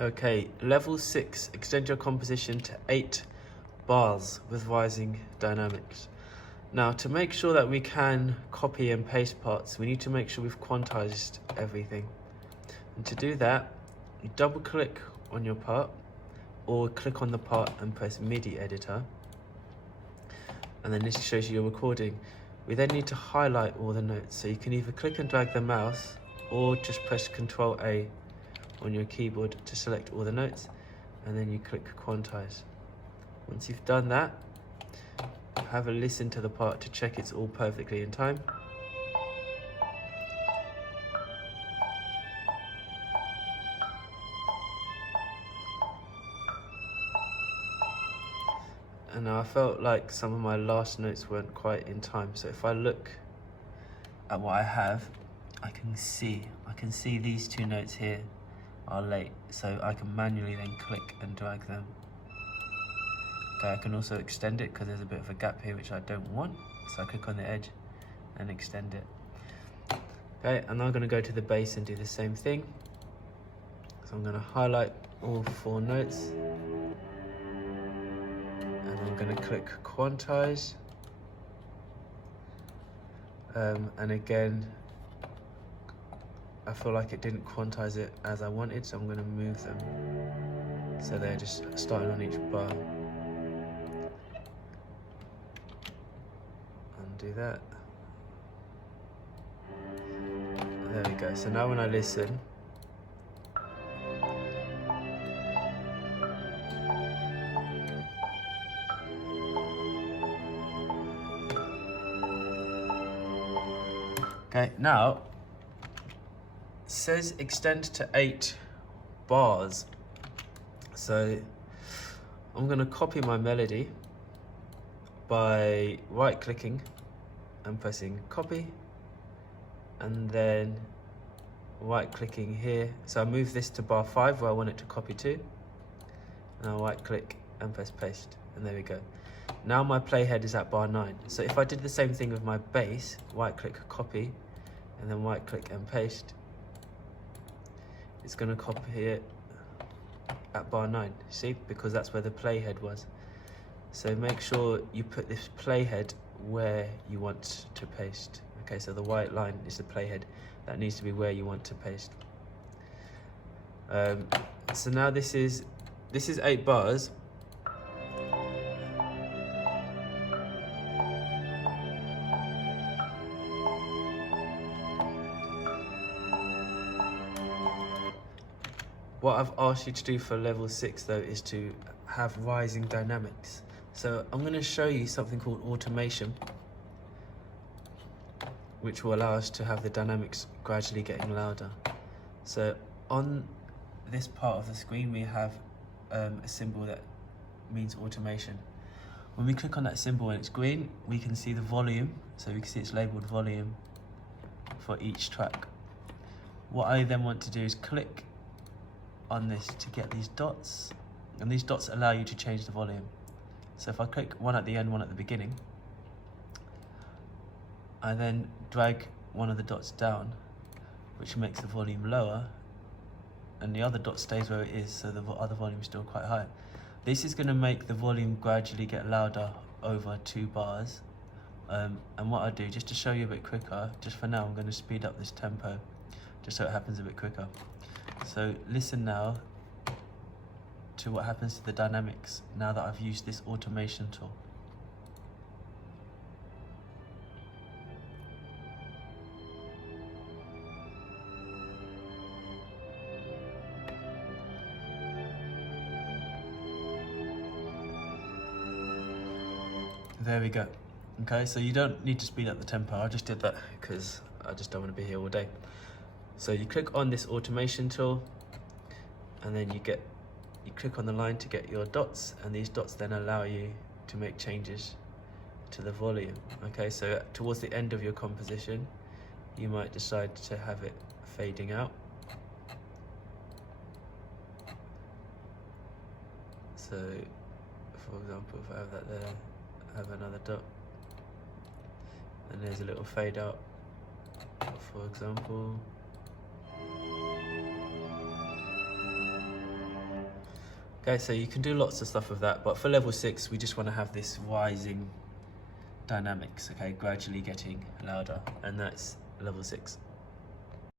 Okay, level 6, extend your composition to 8 bars with rising dynamics. Now, to make sure that we can copy and paste parts, we need to make sure we've quantized everything. And to do that, you double click on your part or click on the part and press MIDI editor. And then this shows you your recording. We then need to highlight all the notes. So you can either click and drag the mouse or just press Ctrl A on your keyboard to select all the notes, and then you click Quantize. Once you've done that, have a listen to the part to check it's all perfectly in time. And now I felt like some of my last notes weren't quite in time, so if I look at what I have, I can see these two notes here are late, so I can manually then click and drag them. Okay, I can also extend it because there's a bit of a gap here which I don't want, so I click on the edge and extend it. Okay, and now I'm going to go to the bass and do the same thing. So I'm going to highlight all 4 notes, and I'm going to click Quantize, and again I feel like it didn't quantize it as I wanted, so I'm going to move them so they're just starting on each bar. Undo that. There we go. So now when I listen, okay, now it says extend to 8 bars. So I'm going to copy my melody by right clicking and pressing copy, and then right clicking here. So I move this to bar 5 where I want it to copy to, and I'll right click and press paste, and there we go. Now my playhead is at bar 9. So if I did the same thing with my bass, right click copy, and then right click and paste, it's going to copy it at bar 9, see, because that's where the playhead was. So make sure you put this playhead where you want to paste. Okay, so the white line is the playhead. That needs to be where you want to paste. So now this is 8 bars. What I've asked you to do for level 6 though is to have rising dynamics. So I'm going to show you something called automation, which will allow us to have the dynamics gradually getting louder. So on this part of the screen we have a symbol that means automation. When we click on that symbol and it's green, we can see the volume, so we can see it's labeled volume for each track. What I then want to do is click on this to get these dots, and these dots allow you to change the volume. So if I click one at the end, one at the beginning, I then drag one of the dots down, which makes the volume lower, and the other dot stays where it is, so the other volume is still quite high. This is going to make the volume gradually get louder over 2 bars. And what I do, just to show you a bit quicker, just for now I'm going to speed up this tempo, just so it happens a bit quicker. So listen now to what happens to the dynamics now that I've used this automation tool. There we go. Okay, so you don't need to speed up the tempo. I just did that because I just don't want to be here all day. So you click on this automation tool, and then you click on the line to get your dots, and these dots then allow you to make changes to the volume. Okay, so towards the end of your composition, you might decide to have it fading out. So, for example, if I have that there, I have another dot, and there's a little fade out, for example. Okay, so you can do lots of stuff with that, but for level 6, we just want to have this rising dynamics, okay, gradually getting louder, and that's level 6.